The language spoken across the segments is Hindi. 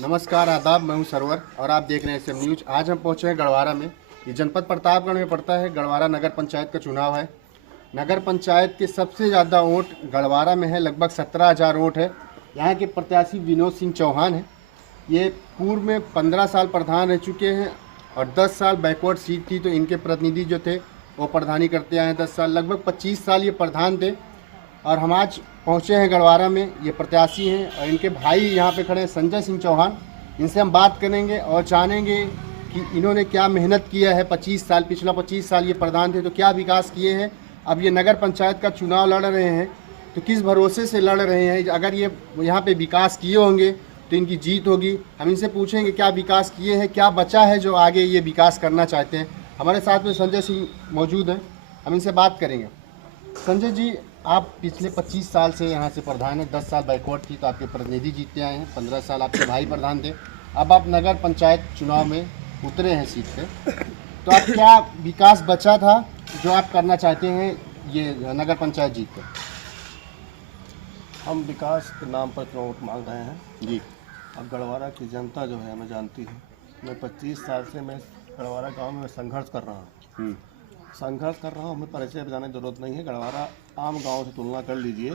नमस्कार आदाब, मैं हूं सरवर और आप देख रहे हैं SM न्यूज। आज हम पहुंचे हैं गढ़वारा में। ये जनपद प्रतापगढ़ में पड़ता है। गढ़वारा नगर पंचायत का चुनाव है। नगर पंचायत के सबसे ज़्यादा वोट गढ़वारा में है, लगभग 17,000 वोट है। यहाँ के प्रत्याशी विनोद सिंह चौहान हैं। ये पूर्व में 15 साल प्रधान रह चुके हैं और 10 साल बैकवर्ड सीट थी तो इनके प्रतिनिधि जो थे वो प्रधानी करते आए हैं 10 साल, लगभग 25 साल ये प्रधान थे। और हम आज पहुँचे हैं गढ़वारा में। ये प्रत्याशी हैं और इनके भाई यहाँ पे खड़े हैं, संजय सिंह चौहान। इनसे हम बात करेंगे और जानेंगे कि इन्होंने क्या मेहनत किया है। 25 साल, पिछला 25 साल ये प्रधान थे तो क्या विकास किए हैं। अब ये नगर पंचायत का चुनाव लड़ रहे हैं तो किस भरोसे से लड़ रहे हैं। अगर ये यहाँ पे विकास किए होंगे तो इनकी जीत होगी। हम इनसे पूछेंगे क्या विकास किए हैं, क्या बचा है जो आगे ये विकास करना चाहते हैं। हमारे साथ में संजय सिंह मौजूद हैं, हम इनसे बात करेंगे। संजय जी, आप पिछले 25 साल से यहाँ से प्रधान हैं। 10 साल बैकवर्ड थी तो आपके प्रतिनिधि जीतते आए हैं। 15 साल आपके भाई प्रधान थे। अब आप नगर पंचायत चुनाव में उतरे हैं सीट पे, तो आप क्या विकास बचा था जो आप करना चाहते हैं ये नगर पंचायत जीत कर? हम विकास के नाम पर वोट मांग रहे हैं जी। अब गढ़वारा की जनता जो है हमें जानती है। मैं 25 साल से मैं गढ़वारा गांव में संघर्ष कर रहा हूँ। हमें परिचय बताने की जरूरत नहीं है। गढ़वारा आम गांव से तुलना कर लीजिए,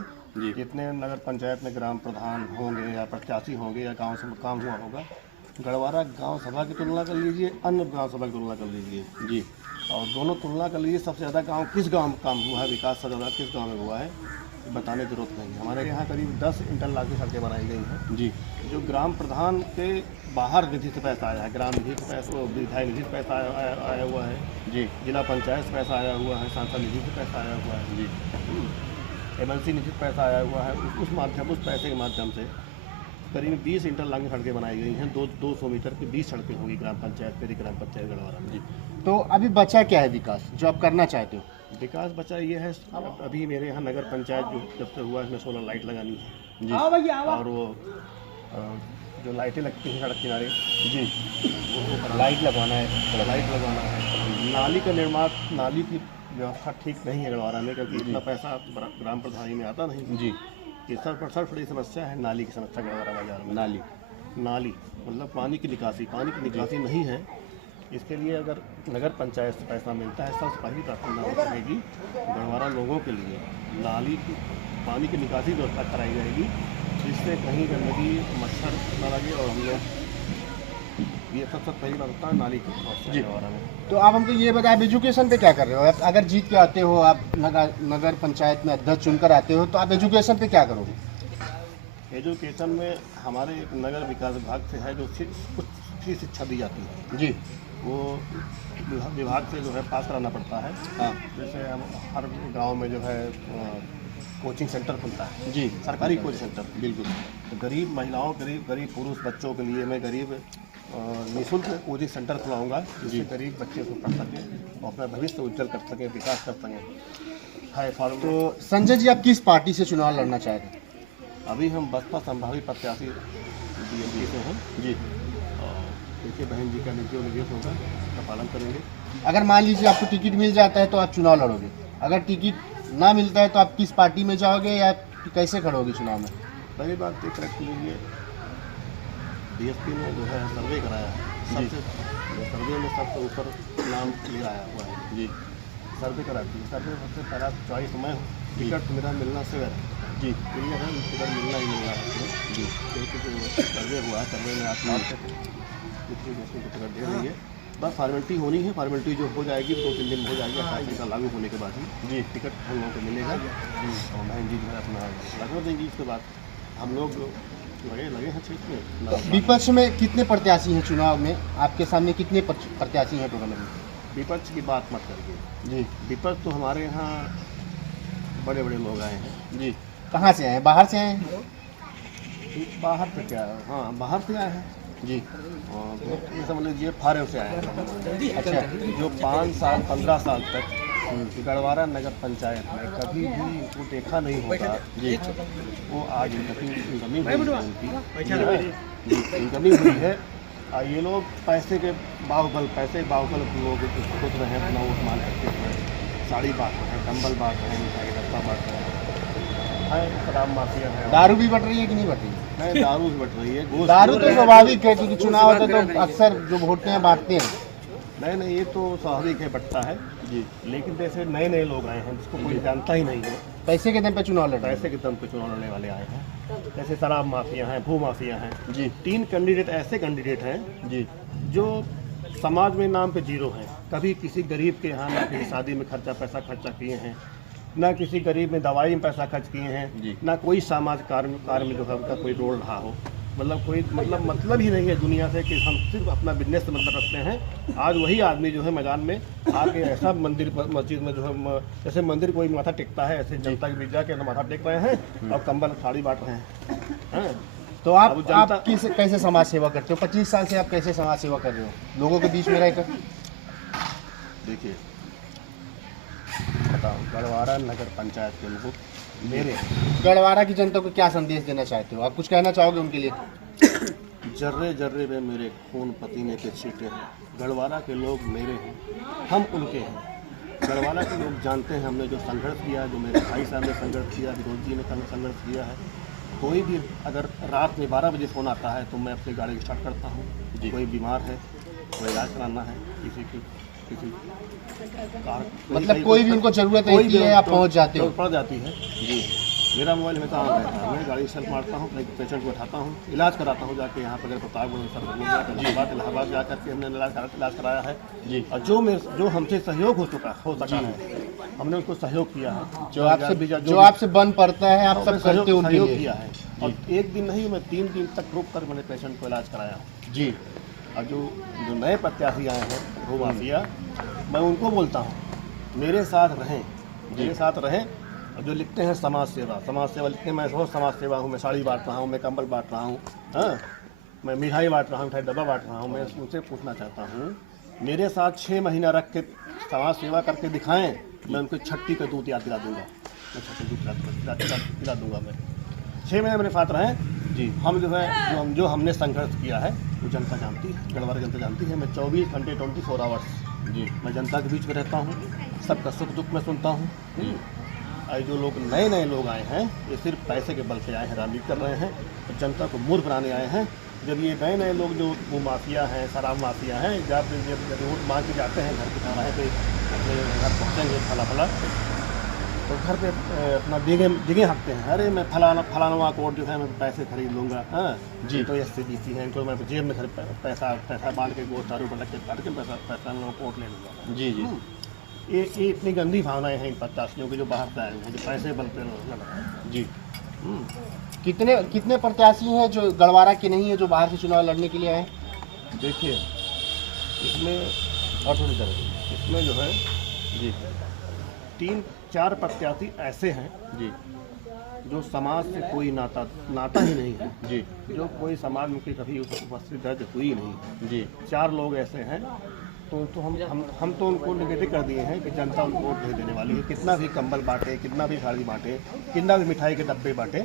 जितने नगर पंचायत में ग्राम प्रधान होंगे या प्रत्याशी होंगे या गांव से काम हुआ होगा, गढ़वारा गांव सभा की तुलना कर लीजिए, अन्य गांव सभा की तुलना कर लीजिए जी। और दोनों तुलना कर लीजिए। सबसे ज़्यादा गांव किस गांव में काम हुआ है, विकास सबसे ज़्यादा किस गांव में हुआ है, बताने की जरूरत नहीं है। हमारे यहाँ करीब 10 इंटरलॉक की सड़कें बनाई गई हैं जी। जो ग्राम प्रधान के बाहर निधि से पैसा आया है। ग्राम निधि से पैसा, विधायक निधि से पैसा आया हुआ है जी। जिला पंचायत से पैसा आया हुआ है, सांसद निधि से पैसा आया हुआ है जी। MLC निधि से पैसा आया हुआ है। उस पैसे के माध्यम से करीब 20 इंटरलॉकिंग सड़कें बनाई गई हैं। 200 मीटर की 20 सड़कें होंगी ग्राम पंचायत, मेरी ग्राम पंचायत गढ़वारा में। जी। तो अभी बचा क्या है विकास जो आप करना चाहते हो? विकास बचा ये है, अभी मेरे यहाँ नगर पंचायत जो जब से हुआ है इसमें सोलर लाइट लगानी है जी। और वो जो लाइटें लगती हैं सड़क किनारे जी, वो लाइट लगवाना है। लाइट लगवाना है। नाली का निर्माण, नाली की व्यवस्था ठीक नहीं है गढ़वारा में, क्योंकि इतना पैसा ग्राम प्रधानी में आता नहीं जी। ये सबसे बड़ी समस्या है नाली की समस्या गढ़वारा बाजार में। नाली मतलब पानी की निकासी नहीं है। इसके लिए अगर नगर पंचायत से पैसा मिलता है, सबसे पहली प्राथमिकता रहेगी गढ़वारा लोगों के लिए नाली की, पानी की निकासी व्यवस्था कराई जाएगी, जिससे कहीं गंदगी मच्छर न लगे। और हम लोग ये सबसे पहली बात होता है नाली की समस्या गढ़वारा में। तो आप हमको ये बताएं, एजुकेशन पे क्या कर रहे हो? अगर जीत के आते हो, आप नगर पंचायत में अध्यक्ष चुनकर आते हो, तो आप एजुकेशन पे क्या करोगे? एजुकेशन में हमारे नगर विकास विभाग से है जो उच्च शिक्षा दी जाती है जी, वो विभाग से जो है पास कराना पड़ता है। हाँ जैसे हम हर गांव में जो है कोचिंग सेंटर खुलता है जी, सरकारी कोचिंग सेंटर। बिल्कुल। तो गरीब महिलाओं, गरीब पुरुष बच्चों के लिए मैं गरीब निःशुल्क कोचिंग सेंटर खुलाऊंगा, जिससे गरीब बच्चे को पढ़ सकें और अपना भविष्य उज्जवल कर सकें, विकास कर सकें। High form. तो संजय जी, आप किस पार्टी से चुनाव लड़ना चाहते हैं? अभी हम बसपा संभावित प्रत्याशी DMK से हैं जी। और उनके बहन जी का निर्देश होगा, उसका पालन करेंगे। अगर मान लीजिए आपको टिकट मिल जाता है तो आप चुनाव लड़ोगे, अगर टिकट ना मिलता है तो आप किस पार्टी में जाओगे या कैसे खड़ोगे चुनाव में? पहली बात देख रख लीजिए, DSP ने जो है सर्वे कराया है, सबसे सर्वे में सबसे ऊपर नाम क्लियर आया हुआ है जी। सर्वे कराती है। सर्वे सबसे पहला चॉइस मैं हूँ। टिकट मेरा मिलना से जी, क्लियर है, टिकट मिलना ही मिलना है जी, क्योंकि जो सर्वे हुआ है, सर्वे में आप कितनी व्यक्ति को टिकट दे रही है। बस फॉर्मेलिटी होनी है, फॉर्मेलिटी जो हो जाएगी 2-3 दिन में हो जाएगी। 28 दिन का लागू होने के बाद ही जी, टिकट हम लोगों को मिलेगा और बहन जी जो है अपना लगवा देंगी। उसके बाद हम लोग लगे हैं क्षेत्र में। तो विपक्ष में कितने प्रत्याशी हैं चुनाव में? आपके सामने कितने प्रत्याशी हैं टोटल में? विपक्ष की बात मत करिए जी। विपक्ष तो हमारे यहाँ बड़े बड़े लोग आए हैं जी। कहाँ से आए हैं? बाहर से आए हैं? बाहर से क्या है, हाँ बाहर से आए हैं जी। और ये समझ लीजिए फॉरेन से आए हैं। अच्छा। जो 5 साल 15 साल तक गढ़वारा नगर पंचायत में कभी भी उनको देखा नहीं होगा जी, वो आज इनकमिंग हुई है। ये लोग पैसे के बाहुबल लोग सोच रहे हैं अपना वोट मान सकते हैं। साड़ी बांट रहे हैं, कंबल बांट रहे हैं, मिठाई डब्बा बांट रहे हैं। है, शराब माफिया है। दारू भी बढ़ रही है कि नहीं बढ़ रही है? नहीं, दारू भी बढ़ रही है, गोश्त दारू तो स्वाभाविक है क्योंकि चुनाव होते तो अक्सर जो भोटते हैं बांटते हैं। नहीं, ये तो स्वाभाविक है, बढ़ता है जी। लेकिन जैसे नए नए लोग आए हैं जिसको कोई जानता ही नहीं है, पैसे के दम पे चुनाव लड़ रहे हैं। पैसे के दम पे चुनाव लड़ने वाले आए हैं। जैसे शराब माफिया हैं, भू माफिया हैं। जी 3 कैंडिडेट ऐसे कैंडिडेट हैं जी जो समाज में नाम पे जीरो हैं। कभी किसी गरीब के यहाँ ना किसी शादी में पैसा खर्चा किए हैं, ना किसी गरीब में दवाई में पैसा खर्च किए जी। हैं, ना कोई सामाज कार्य में जो है उनका कोई रोल रहा हो। कोई मतलब ही नहीं है दुनिया से कि हम सिर्फ अपना बिजनेस से मतलब रखते हैं। आज वही आदमी जो है मैदान में आके ऐसा मंदिर मस्जिद में जो है जैसे मंदिर कोई माथा टेकता है, ऐसे जनता के बीच जाके माथा टेक रहे हैं और कंबल साड़ी बांट रहे हैं। तो आप कैसे समाज सेवा करते हो? 25 साल से आप कैसे समाज सेवा कर रहे हो लोगों के बीच में रहकर? देखिए, बताओ, गढ़वारा नगर पंचायत के लोग मेरे गढ़वारा की जनता को क्या संदेश देना चाहते हो? आप कुछ कहना चाहोगे उनके लिए? जर्रे जर्रे में मेरे खून पसीने के छींटे हैं। गढ़वारा के लोग मेरे हैं, हम उनके हैं। गढ़वारा के लोग जानते हैं हमने जो संघर्ष किया, जो मेरे भाई साहब ने संघर्ष किया, विनोद जी ने संघर्ष किया है। कोई भी अगर रात में 12 बजे फ़ोन आता है तो मैं अपनी गाड़ी स्टार्ट करता हूँ। कोई बीमार है, कोई इलाज कराना है, किसी मतलब कोई भी उनको जरूरत है आप पहुँच जाते हो? पड़ जाती है जी। मेरा मोबाइल हमेशा ऑन रहता है, मैं गाड़ी सेल्फ मारता हूँ, पेशेंट को उठाता हूँ, इलाज कराता हूँ जाके। यहाँ पर अगर प्रतापगढ़ इलाहाबाद जा करके हमने इलाज कराया है जी। और जो हमसे सहयोग हो सका है, हमने उसको सहयोग किया है। जो आपसे बन पड़ता है आप सब करते हो, सहयोग किया है। और एक दिन नहीं, मैं 3 दिन तक रुक कर मैंने पेशेंट को इलाज कराया जी। और जो नए प्रत्याशी आए हैं वो माफिया, मैं उनको बोलता हूँ मेरे साथ रहें। और जो लिखते हैं समाज सेवा लिखते हैं, मैं बहुत समाज सेवा हूँ, मैं साड़ी बांट रहा हूँ, मैं कंबल बांट रहा हूँ, हाँ, मैं मिठाई बांट रहा हूँ, मिठाई डब्बा बांट रहा हूँ। मैं उनसे पूछना चाहता हूँ, मेरे साथ 6 महीना रख के समाज सेवा करके दिखाएं, मैं उनको छट्टी का दूध याद दिला दूँगा। मैं छट्टी दूध दिला दूँगा। मैं 6 महीने मेरे साथ रहें जी। हम जो है जो हमने संघर्ष किया है वो जनता जानती है, गढ़वारा जनता जानती है। मैं 24 घंटे 24 आवर्स जी मैं जनता के बीच में रहता हूँ, सबका सुख दुख में सुनता हूँ। और जो लोग नए लोग आए हैं, ये सिर्फ पैसे के बल से आए हैं, राजनीति कर रहे हैं, तो जनता को मूर्ख बनाने आए हैं। जब ये नए लोग जो वो माफिया हैं, शराब माफिया हैं, जब वोट मांग के जाते हैं घर के चौराहे पे, अपने घर पहुँचेंगे फला तो घर पे अपना डिगे हाँकते हैं, अरे मैं फलाना कोट जो है मैं पैसे खरीद लूँगा, हाँ जी। तो SC-BC हैं, तो मैं जेब में पैसा बांध के गोश्त दारू पर लग के काट के पैसा कोट ले लूँगा जी। ये इतनी गंदी भावनाएं हैं इन प्रत्याशियों की जो बाहर से आए हैं, जो पैसे बल पे लड़ जी। कितने प्रत्याशी हैं जो गढ़वारा के नहीं है, जो बाहर से चुनाव लड़ने के लिए आए? देखिए, इसमें जो है जी 3-4 प्रत्याशी ऐसे हैं जी जो समाज से कोई नाता ही नहीं है जी, जो कोई समाज में कभी उपस्थित दर्ज हुई नहीं जी। 4 लोग ऐसे हैं तो हम तो उनको निगेटिव कर दिए हैं कि जनता उनको वोट नहीं देने वाली है। कितना भी कंबल बांटे, कितना भी साड़ी बांटे, कितना भी मिठाई के डब्बे बांटे,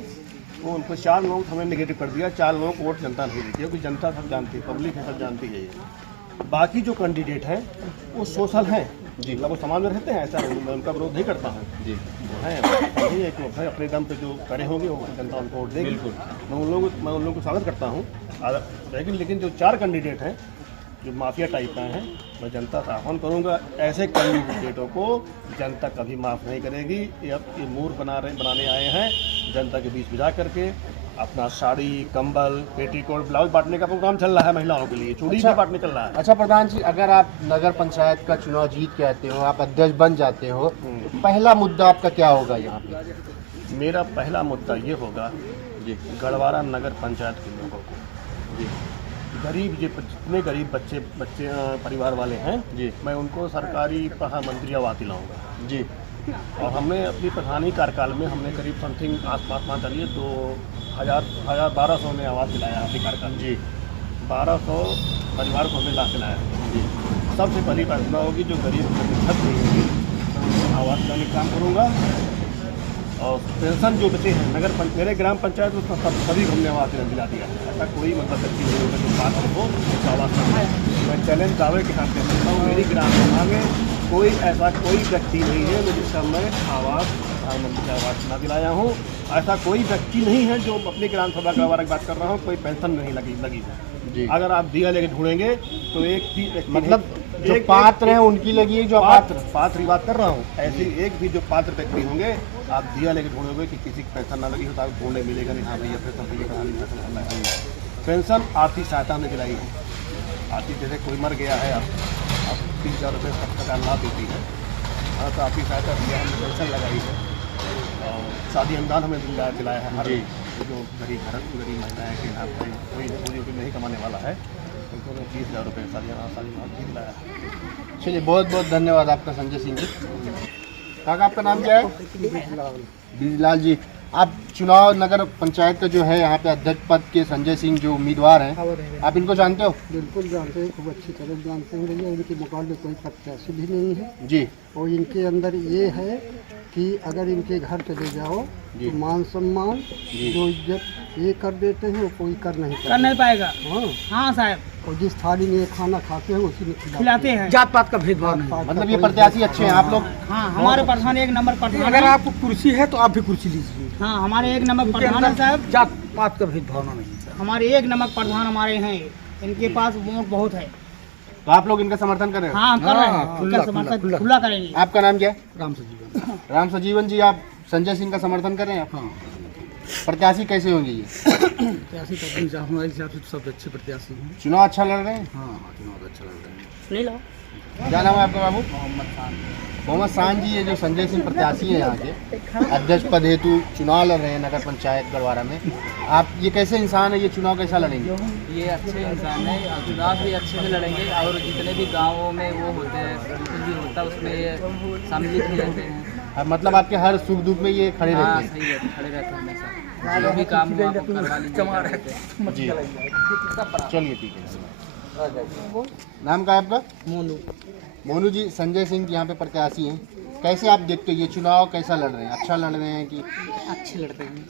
वो उनको 4 लोग हमने निगेटिव कर दिया। 4 लोगों को वोट जनता नहीं देती, क्योंकि जनता सब जानती है, पब्लिक है, सब जानती है ये। बाकी जो कैंडिडेट हैं वो सोशल हैं जी, मतलब वो समाज में रहते हैं, ऐसा मैं उनका विरोध नहीं करता हूँ जी। वो है यही है कि भाई अपने दम पे जो करे होंगे वो जनता उनको वोट देगी। बिल्कुल, मैं उन लोगों को स्वागत करता हूँ। लेकिन जो 4 कैंडिडेट हैं जो माफिया टाइप का हैं, मैं जनता से आह्वान करूँगा, ऐसे कैंडिडेटों को जनता कभी माफ़ नहीं करेगी। ये मूर्ख बनाने आए हैं। जनता के बीच जा करके अपना साड़ी, कंबल, पेटीकोट, ब्लाउज बांटने का प्रोग्राम चल रहा है महिलाओं के लिए, चूड़ी भी बांटने चल रहा है। अच्छा प्रधान जी, अगर आप नगर पंचायत का चुनाव जीत के आते हो, आप अध्यक्ष बन जाते हो, तो पहला मुद्दा आपका क्या होगा यहाँ पे? मेरा पहला मुद्दा ये होगा जी, गढ़वारा नगर पंचायत के लोगों को जी, जितने गरीब बच्चे परिवार वाले हैं जी, मैं उनको सरकारी प्रधानमंत्री आवास दिलाऊँगा जी। और हमने अपनी प्रधानी कार्यकाल में हमने करीब समथिंग आसपास मान चलिए 1200 में आवास दिलाया अपनी कार्यकाल जी। 1200 परिवार को हमने ला दिलाया जी। सबसे पहली प्रार्थना होगी जो गरीब छत नहीं होगी, आवास दिलाने का काम करूँगा। और पेंशन जो बचे हैं मेरे ग्राम पंचायत में सभी को हमने आवास दिला दिया है। ऐसा कोई मतलब व्यक्ति नहीं होगा जो बात हो आवास का। मैं चैलेंज दावे के साथ कह सकता हूँ, मेरी ग्राम सभा में कोई ऐसा कोई व्यक्ति नहीं है जिसका मैं आवास प्रधानमंत्री का आवास न दिलाया हूँ। ऐसा कोई व्यक्ति नहीं है जो अपने ग्राम सभा गढ़वारा की बात कर रहा हूँ, कोई पेंशन नहीं लगी है जी। अगर आप दिया लेके ढूंढेंगे तो एक भी व्यक्ति मतलब नहीं- जो एक पात्र हैं उनकी लगी है, जो पात्र की बात कर रहा हूँ। ऐसे एक भी जो पात्र व्यक्ति होंगे, आप दिया लेके ढूंढोगे कि किसी की पेंशन ना लगी हो तो आपको ढूंढने मिलेगा नहीं। हाँ भैया पेंशन आर्थिक सहायता में दिलाई है। आर्थिक जैसे कोई मर गया है, आप 30,000 रुपये सरकार लाभ देती है। हाँ तो आर्थिक सहायता दिया, हमने पेंशन लगाई है और शादी अनुदान हमें दिलाया है। हर जो गरीब महिलाएँ के यहाँ कोई जो नहीं कमाने वाला है उनको 30,000 रुपये शादी अनुदान भी दिलाया है। चलिए, बहुत बहुत धन्यवाद आपका संजय सिंह जी। काका, आपका नाम क्या है? बिजलाल जी। आप चुनाव नगर पंचायत का जो है यहाँ पे अध्यक्ष पद के संजय सिंह जो उम्मीदवार हैं, आप इनको जानते हो? बिल्कुल जानते हैं, खूब अच्छी तरह जानते हैं भैया। इनके मुकाबले कोई प्रत्याशी भी नहीं है जी। और इनके अंदर ये है कि अगर इनके घर चले जाओ तो मान सम्मान जो इज्जत ये कर देते हैं वो कोई कर नहीं पाएगा। हाँ हाँ साहब, और जिस थाली में ये खाना खाते हैं उसी में खिलाते हैं। जात पात का भेदभाव नहीं। मतलब ये प्रत्याशी अच्छे हैं आप लोग? हाँ, हमारे प्रधान एक नंबर प्रधान अगर है। आपको कुर्सी है तो आप भी कुर्सी लीजिए। हाँ, हमारे एक नंबर प्रधान है साहब। जात पात का भेदभाव नहीं। हमारे एक नंबर प्रधान हमारे हैं। इनके पास वोट बहुत है। तो आप लोग इनका समर्थन कर रहे हो? हाँ, हम कर रहे हाँ, हैं। खुला, इनका समर्थन खुला। खुला करेंगे। आपका नाम क्या है? राम सजीवन। राम सजीवन जी, आप संजय सिंह का समर्थन कर रहे हैं? हाँ, प्रत्याशी कैसे होंगे ये? प्रत्याशी तो हमारे हिसाब से सब अच्छे प्रत्याशी हैं। चुनाव अच्छा लड़ रहे हैं? हाँ, चुनाव अच्छा लग रहा है। नहीं लो। क्या नाम है आपका बाबू? मोहम्मद शान जी। ये जो संजय सिंह प्रत्याशी हैं यहाँ के अध्यक्ष पद हेतु चुनाव लड़ रहे हैं नगर पंचायत गढ़वारा में, आप ये कैसे इंसान है, ये चुनाव कैसा लड़ेंगे? ये अच्छे इंसान है और चुनाव भी अच्छे से लड़ेंगे और जितने भी गांवों में वो होते हैं, कुछ भी होता है उसमें ये सम्मिलित ही रहते हैं। मतलब आपके हर सुख दुख में ये खड़े हाँ, रहते सही रहते, खड़े रहते हैं हमेशा। जो भी काम हो आपको करवा लीजिए। हैं? जी, चलिए ठीक है। नाम क्या है आपका? मोनू। मोनू जी, संजय सिंह यहाँ पे प्रत्याशी हैं, कैसे आप देखते हो ये चुनाव कैसा लड़ रहे हैं? अच्छा लड़ रहे हैं कि? अच्छे लड़ते हैं।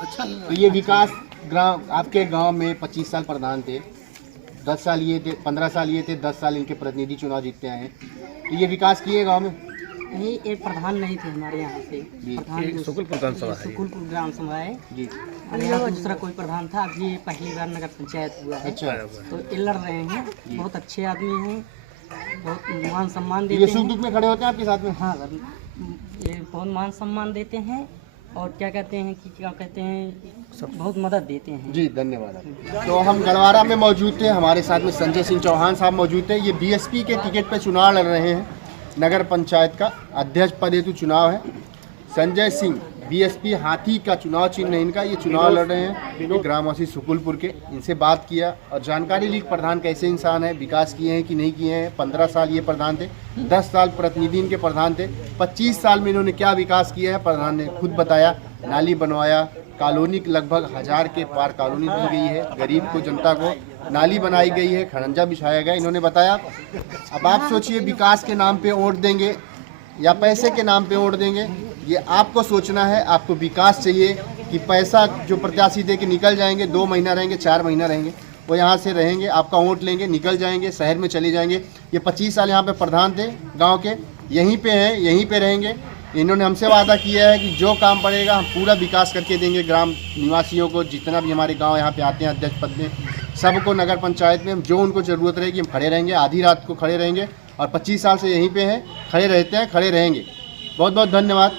अच्छा। तो ये विकास ग्राम आपके गांव में 25 साल प्रधान थे, 10 साल ये थे, 15 साल ये थे, 10 साल इनके प्रतिनिधि चुनाव जीतते आए हैं, तो ये विकास किए गांव में? नहीं, एक प्रधान नहीं थे हमारे यहाँ से। प्रधान सुकुलपुर ग्राम सभा है जी। और यहाँ दूसरा कोई प्रधान था। अभी ये पहली बार नगर पंचायत हुआ है। अच्छा। तो ये लड़ रहे हैं। बहुत अच्छे आदमी हैं, बहुत मान सम्मान ये देते सुख हैं। दुख में खड़े होते हैं आपके साथ में? हाँ सर, ये बहुत मान सम्मान देते हैं और क्या कहते हैं बहुत मदद देते हैं। जी, धन्यवाद आपका। तो हम गढ़वारा में मौजूद थे, हमारे साथ में संजय सिंह चौहान साहब मौजूद थे। ये बीएसपी के टिकट पर चुनाव लड़ रहे हैं, नगर पंचायत का अध्यक्ष पद हेतु चुनाव है। संजय सिंह, बीएसपी हाथी का चुनाव चिन्ह है इनका, ये चुनाव लड़ रहे हैं। ये ग्रामवासी सुकुलपुर के, इनसे बात किया और जानकारी ली प्रधान कैसे इंसान है, विकास किए हैं कि नहीं किए हैं। 15 साल ये प्रधान थे, 10 साल प्रतिनिधि इनके प्रधान थे, 25 साल में इन्होंने क्या विकास किया है प्रधान ने खुद बताया। नाली बनवाया, कॉलोनी लगभग 1000 के पार कॉलोनी दी गई है, गरीब को जनता को नाली बनाई गई है, खड़ंजा बिछाया गया, इन्होंने बताया। अब आप सोचिए, विकास के नाम पे वोट देंगे या पैसे के नाम पे वोट देंगे, ये आपको सोचना है। आपको विकास चाहिए कि पैसा जो प्रत्याशी दे के निकल जाएंगे, 2 महीना रहेंगे, 4 महीना रहेंगे, वो यहाँ से रहेंगे, आपका वोट लेंगे, निकल जाएंगे, शहर में चले जाएंगे। ये 25 साल यहाँ पे प्रधान थे गांव के, यहीं पे हैं, यहीं पे रहेंगे। इन्होंने हमसे वादा किया है कि जो काम पड़ेगा हम पूरा विकास करके देंगे। ग्राम निवासियों को, जितना भी हमारे गांव यहाँ पे आते हैं अध्यक्ष पद में, सबको नगर पंचायत में हम जो उनको ज़रूरत रहेगी हम खड़े रहेंगे, आधी रात को खड़े रहेंगे और 25 साल से यहीं पे हैं, खड़े रहते हैं, खड़े रहेंगे। बहुत बहुत धन्यवाद।